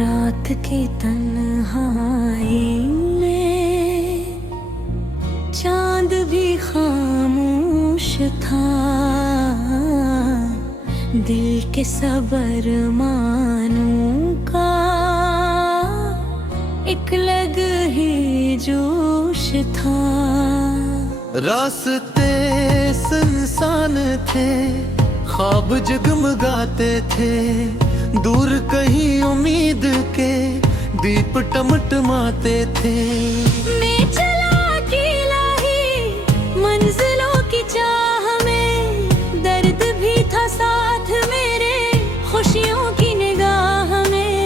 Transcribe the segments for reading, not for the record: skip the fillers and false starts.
रात की तन्हाई में चांद भी खामोश था। दिल के सबर मानू का एक अलग ही जोश था। रास्ते सुनसान थे, ख्वाब जगमगाते थे, दूर कहीं उम्मीद के दीप टमटमाते थे। मैं चला अकेला ही मंजिलों की चाह में, दर्द भी था साथ मेरे खुशियों की निगाह में।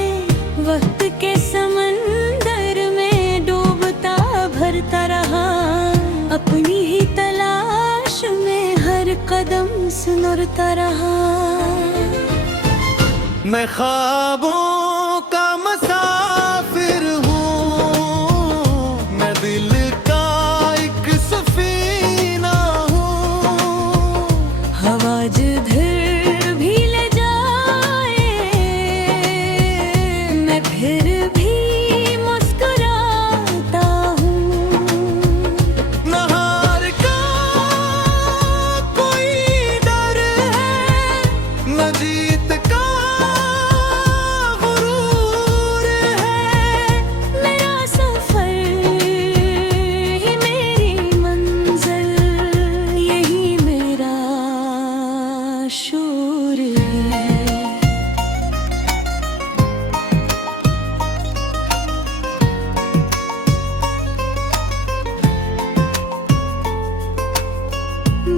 वक्त के समंदर में डूबता भरता रहा, अपनी ही तलाश में हर कदम सुनरता रहा। मैं ख्वाबों का मुसाफिर हूँ, मैं दिल का एक सफीना हूँ। हवा जिधर भी ले जाए मैं फिर भी मुस्कुराता हूँ। न हार का कोई डर है, न जीत का शूर है।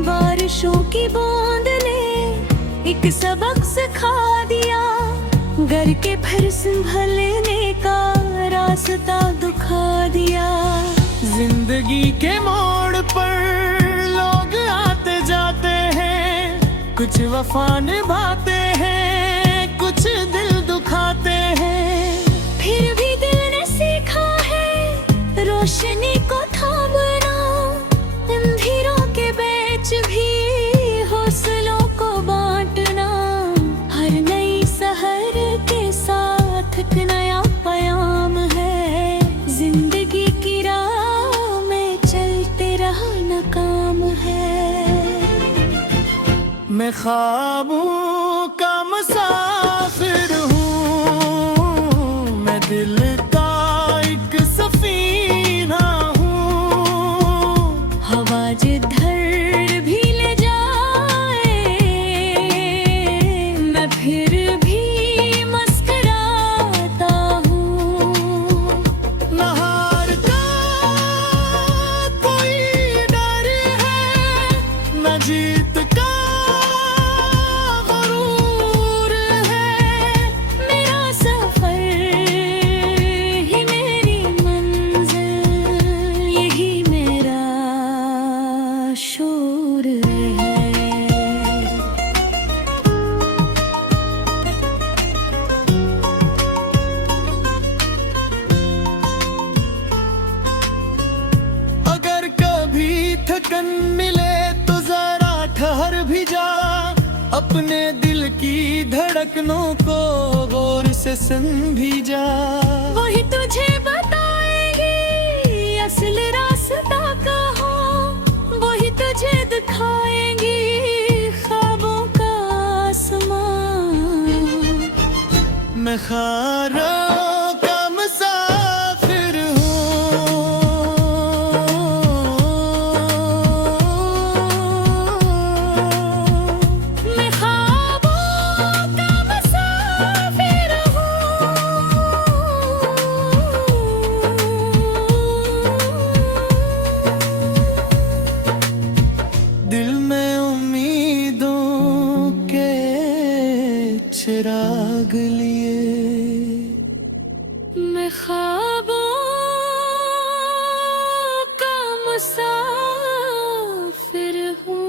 बारिशों की बूंद ने एक सबक सिखा दिया, घर के फिर संभलने का रास्ता दिखा दिया। जिंदगी के मोड़ पर लोग आते जाते हैं, कुछ वफा निभाते हैं, कुछ दिल दुखाते हैं। फिर भी दिल ने सीखा है रोशनी को थामना, अंधेरों के बीच भी हौसलों को बांटना। हर नई सहर के साथ एक नया पयाम है, जिंदगी की राह में चलते रहना काम है। मैं ख्वाबों का मुसाफिर हूँ, मैं दिल का एक सफीना हूँ। हवा जिधर भी ले जाए मैं फिर भी मुस्कुराता हूँ। न हार का कोई डर है, न जीत का शूर है। अगर कभी थकन मिले तो जरा ठहर भी जा, अपने दिल की धड़कनों को गौर से सुन भी जा। वही तुझे बताएगी असल रास्ता कहाँ, वही तुझे दिखाएंगी ख्वाबों का आसमां। मैं ख्वाबों का मुसाफिर हूँ, मैं ख्वाबों का मुसाफिर हूँ। दिल में उम्मीदों के चिराग लिए। मैं ख्वाबों का मुसाफिर हूँ।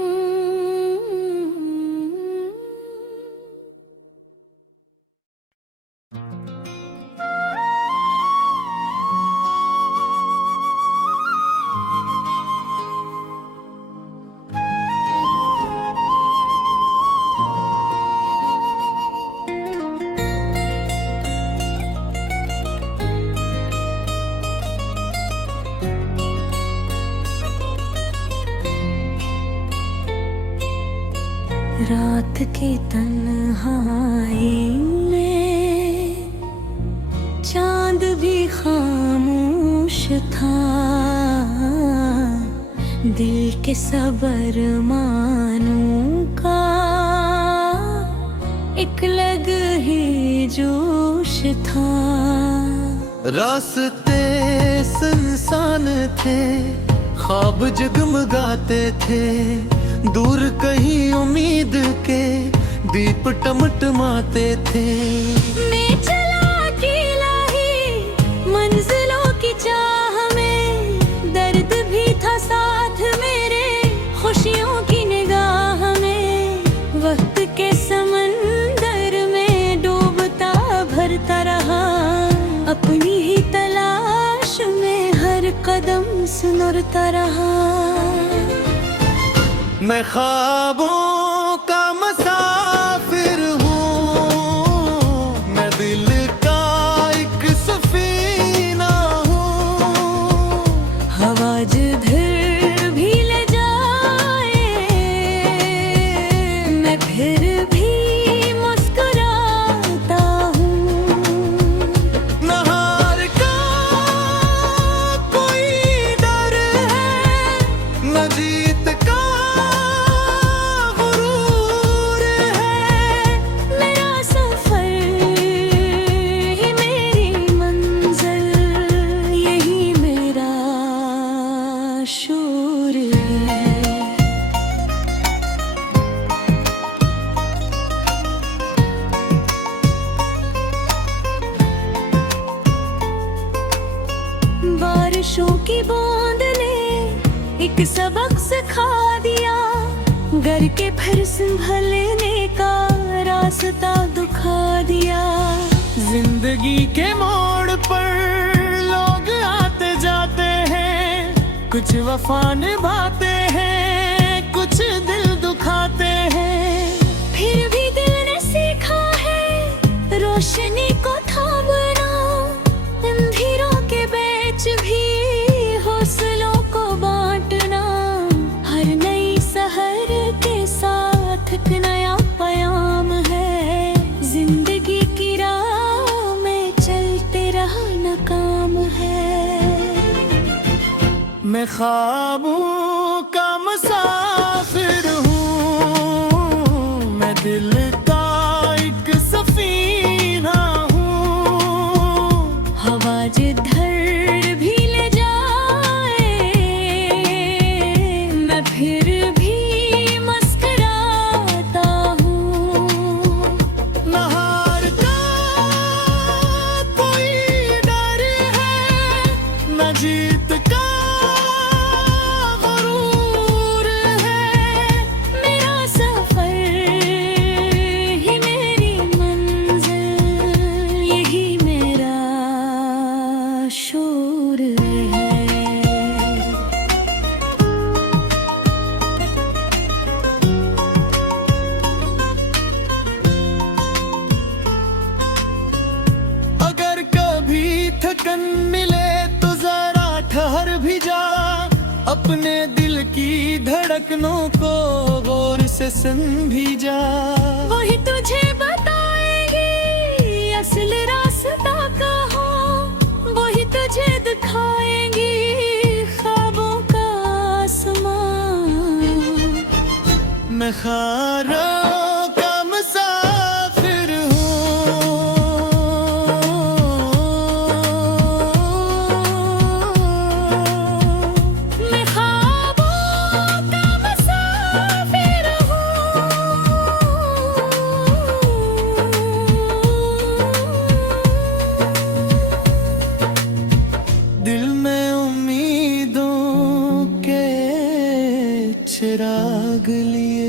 रात की तन्हाई में चांद भी खामोश था, दिल के सबर मानू का एक लग ही जोश था। रास्ते सुनसान थे, ख्वाब जगमगाते थे, दूर कहीं उम्मीद के दीप टमटमाते थे। मैं चला अकेला ही मंजिलों की चाह में, दर्द भी था साथ मेरे खुशियों की निगाह में। वक्त के समंदर में डूबता भरता रहा, अपनी ही तलाश में हर कदम सुनरता रहा। मैं ख्वाबों का मुसाफिर हूँ, मैं दिल का एक सफीना हूँ। हवा जिधर भी ले जाए मैं फिर भी मुस्कुराता हूँ। न हार का कोई डर है, न जीत का शूर है। बारिशों की बूंद ने एक सबक सिखा दिया, घर के फिर संभलने का रास्ता दिखा दिया। जिंदगी के मोड़ पर लोग आते जाते हैं, कुछ वफा निभाते हैं, कुछ दिल दुखाते हैं। फिर भी दिल ने सीखा है रोशनी को थामना, अंधेरों के बीच भी हौसलों को बांटना। हर नई सहर के साथ एक नया पैगाम है, जिंदगी की राह में चलते रहना काम है। मैं ख्वाबों का मुसाफिर हूँ, मैं दिल का एक सफीना हूँ। हवा जिधर भी ले जाए मैं फिर भी मुस्कुराता हूँ। न हार का कोई डर है, न जीत का शूर है। अगर कभी थकन मिले तो जरा ठहर भी जा, अपने दिल की धड़कनों को गौर से सुन भी जा। वही तुझे बताएगी असल रास्ता कहाँ, वही तुझे दिखाएंगी ख्वाबों का आसमां। मैं ख्वाबों का मुसाफिर हूँ, मैं ख्वाबों का मुसाफिर हूँ। दिल में उम्मीदों के चिराग लिए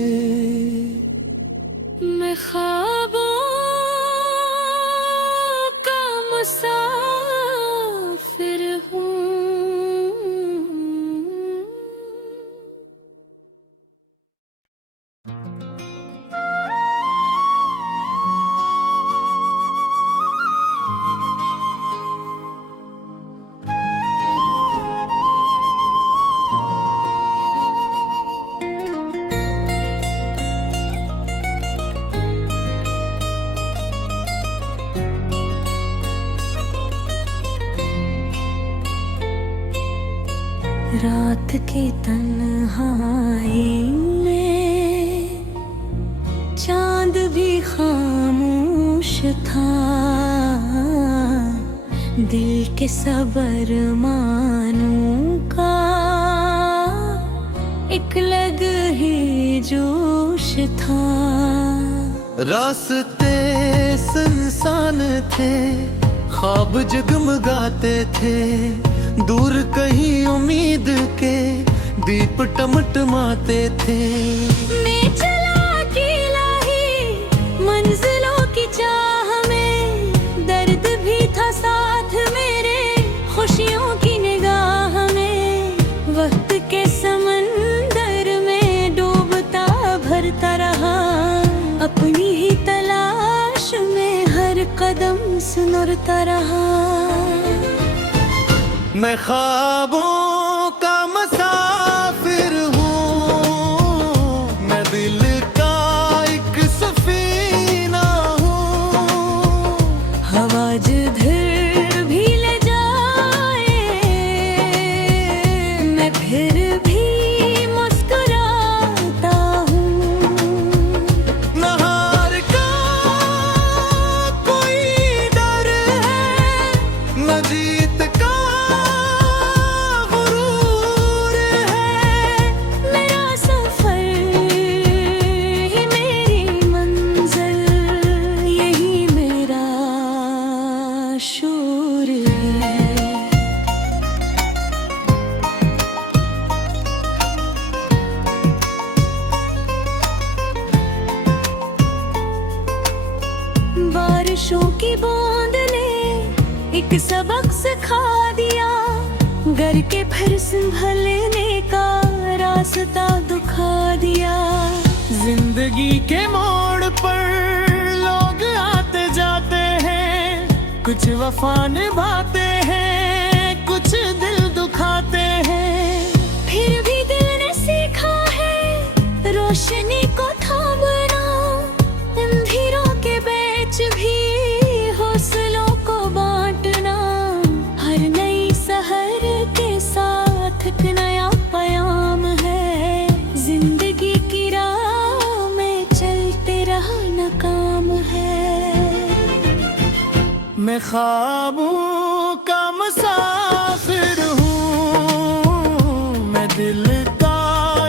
रात की तन्हाई में चांद भी खामोश था। दिल के सबर मानू का एक लग ही जोश था। रास्ते सुनसान थे, ख्वाब जगमगाते थे, दूर कहीं उम्मीद के दीप टमटमाते थे। मैं चला अकेला ही मंजिलों की चाह में, दर्द भी था साथ मेरे खुशियों की निगाह में। वक्त के समंदर में डूबता भरता रहा, अपनी ही तलाश में हर कदम सुनरता रहा। मैं ख्वाबों का मुसाफिर हूँ, मैं दिल का एक सफीना हूँ। हवा जिधर भी ले जाए मैं फिर भी मुस्कुराता हूँ। न हार का कोई डर है, न जीत का शोर है। बारिशों की बूंद ने एक सबक सिखा दिया, घर के फिर संभलने का रास्ता दिखा दिया। जिंदगी के मोड़ पर लोग आते जाते हैं, कुछ वफा निभाते हैं, कुछ दिल दुखाते हैं। फिर भी दिल ने सीखा है रोशनी को थामना, अंधेरों के बीच भी हौसलों को बांटना। हर नई सहर के साथ एक नया पयाम है, जिंदगी की राह में चलते रहना काम है। मैं ख्वाबों का मुसाफिर हूँ, मैं दिल का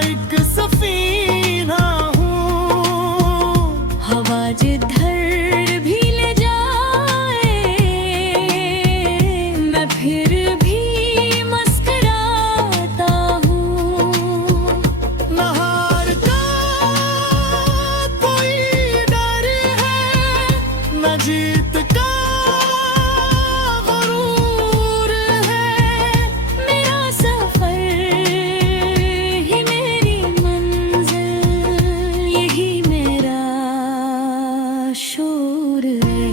एक सफीना हूँ। हवा जिधर भी ले जाए मैं फिर भी मुस्कुराता हूँ। न हार का कोई डर है, न जीत का शोर है।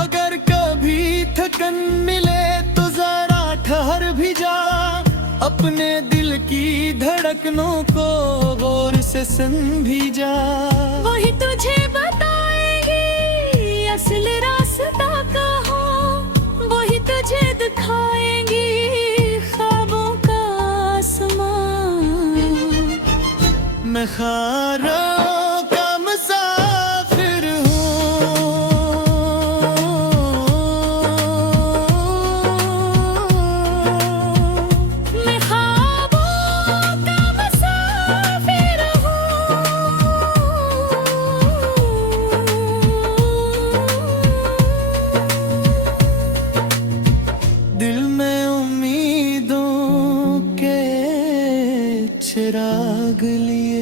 अगर कभी थकन मिले तो जरा ठहर भी जा, अपने दिल की धड़कनों को गौर से सुन भी जा। वही तुझे बताएगी असल रास्ता कहाँ, वही तुझे दिखाएंगी ख्वाबों का आसमां। मैं ख्वाबों का मुसाफिर हूँ, मैं ख्वाबों का मुसाफिर हूँ। दिल में उम्मीदों के चिराग लिए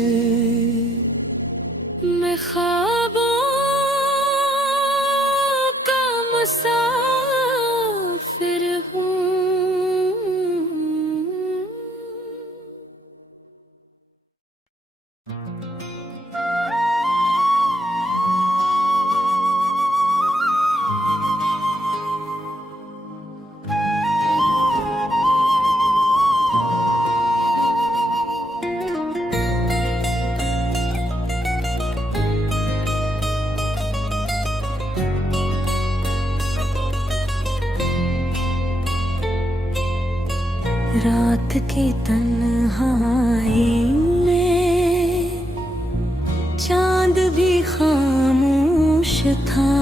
रात की तन्हाई में चांद भी खामोश था।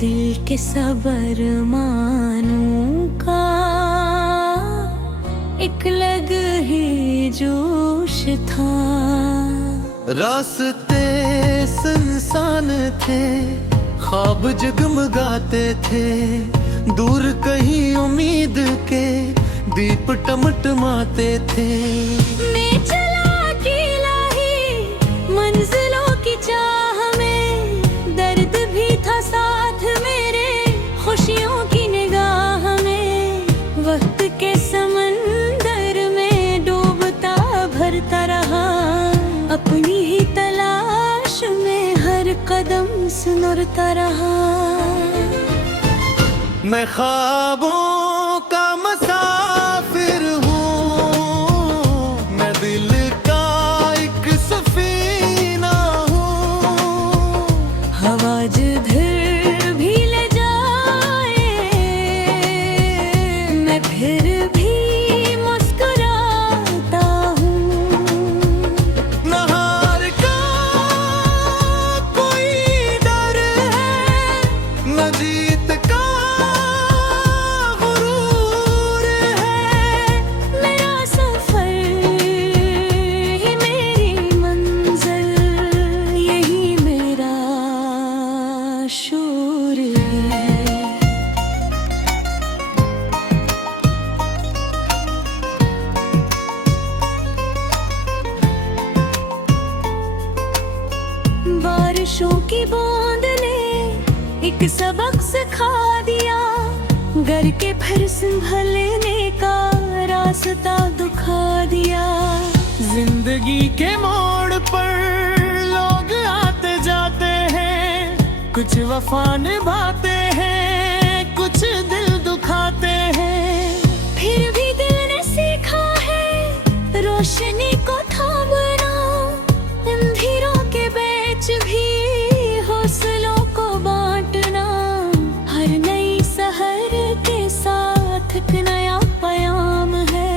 दिल के सबर मानों का एक लग ही जोश था। रास्ते सुनसान थे, ख्वाब जगमगाते थे, दूर कहीं उम्मीद के दीप टमटमाते थे। मैं चला अकेला ही मंजिलों की चाह में, दर्द भी था साथ मेरे खुशियों की निगाह में। वक्त के समंदर में डूबता भरता रहा, अपनी ही तलाश में हर कदम सुनरता रहा। मैं ख्वाबों का मुसाफिर हूँ, मैं दिल का एक सफीना हूँ। हवा जिधर भी ले जाए मैं फिर भी मुस्कुराता हूँ। न हार का कोई डर है, न जीत का शूर है। बारिशों की बूंद ने एक सबक सिखा दिया, घर के फिर संभलने का रास्ता दिखा दिया। जिंदगी के मोड़ पर लोग आते जाते हैं, कुछ वफा निभाते हैं, कुछ दिल दुखाते हैं। फिर भी दिल ने सीखा है रोशनी को थामना, अंधेरों के बीच भी हौसलों को बांटना। हर नई सहर के साथ एक नया पैगाम है,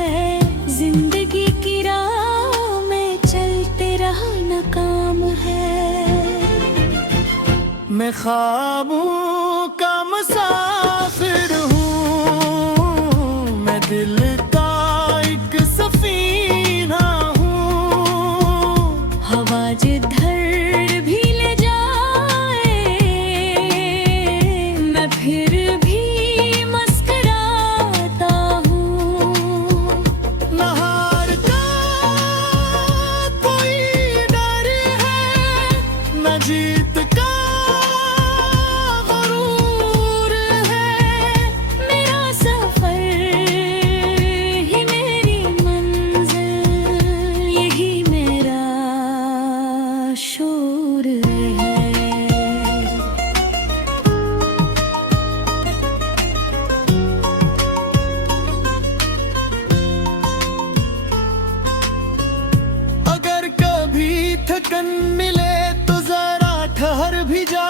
जिंदगी की राह में चलते रहना काम है। मैं ख्वाबों का मुसाफिर हूँ, मैं दिल का एक सफीना हूँ। हवा जिधर भी ले जाए मैं फिर भी मुस्कुराता हूँ। न हार का कोई डर है, न जीत का शूर है। अगर कभी थकन मिले तो जरा ठहर भी जा,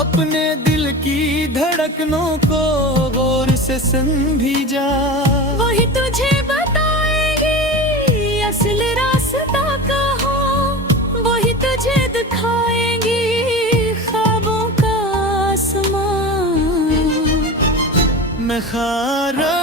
अपने दिल की धड़कनों को गौर से सुन भी जा। वही तुझे बताएगी असल रास्ता कहाँ, वही तुझे दिखाएंगी ख्वाबों का आसमां। मैं खारा